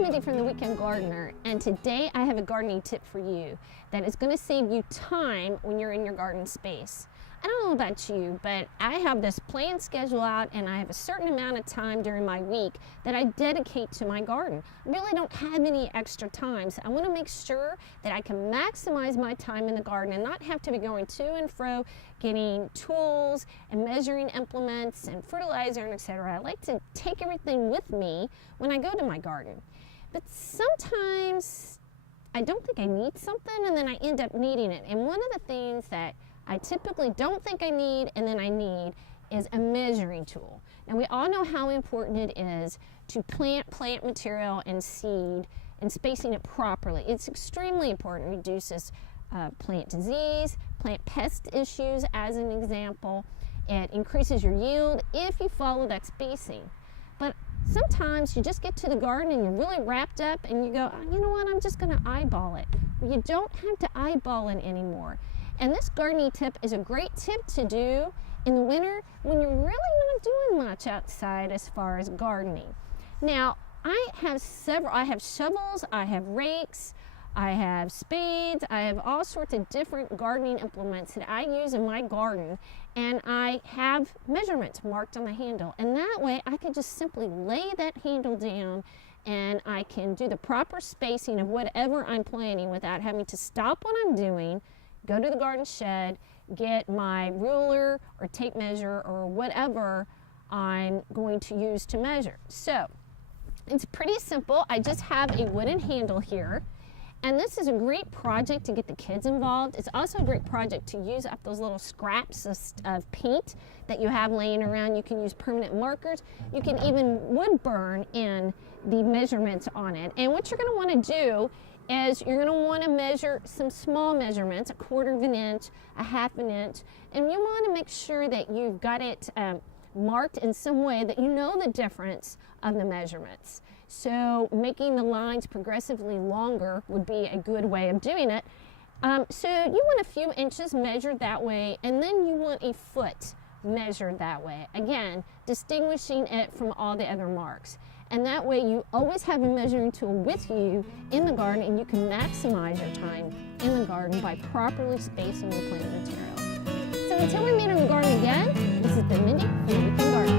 Mindy from the Weekend Gardener, and today I have a gardening tip for you that is going to save you time when you're in your garden space. I don't know about you, but I have this planned schedule out and I have a certain amount of time during my week that I dedicate to my garden. I really don't have any extra time, so I want to make sure that I can maximize my time in the garden and not have to be going to and fro getting tools and measuring implements and fertilizer and etc. I like to take everything with me when I go to my garden. But sometimes I don't think I need something and then I end up needing it. And one of the things that I typically don't think I need and then I need is a measuring tool. Now we all know how important it is to plant material and seed and spacing it properly. It's extremely important. It reduces plant disease, plant pest issues as an example. It increases your yield if you follow that spacing. But sometimes you just get to the garden and you're really wrapped up and you go, oh, you know what, I'm just going to eyeball it. Well, you don't have to eyeball it anymore. And this gardening tip is a great tip to do in the winter when you're really not doing much outside as far as gardening. Now, I have shovels, I have rakes, I have spades, I have all sorts of different gardening implements that I use in my garden, and I have measurements marked on the handle. And that way I can just simply lay that handle down and I can do the proper spacing of whatever I'm planting without having to stop what I'm doing, go to the garden shed, get my ruler or tape measure or whatever I'm going to use to measure. So it's pretty simple. I just have a wooden handle here. And this is a great project to get the kids involved. It's also a great project to use up those little scraps of paint that you have laying around. You can use permanent markers. You can even wood burn in the measurements on it. And what you're going to want to do is you're going to want to measure some small measurements, 1/4 of an inch, 1/2 inch, and you want to make sure that you've got it marked in some way that you know the difference of the measurements. So making the lines progressively longer would be a good way of doing it. So you want a few inches measured that way, and then you want a foot measured that way. Again, distinguishing it from all the other marks. And that way you always have a measuring tool with you in the garden, and you can maximize your time in the garden by properly spacing your plant material. So until we meet in the garden again, this has been Mindy from the Weekend Gardener.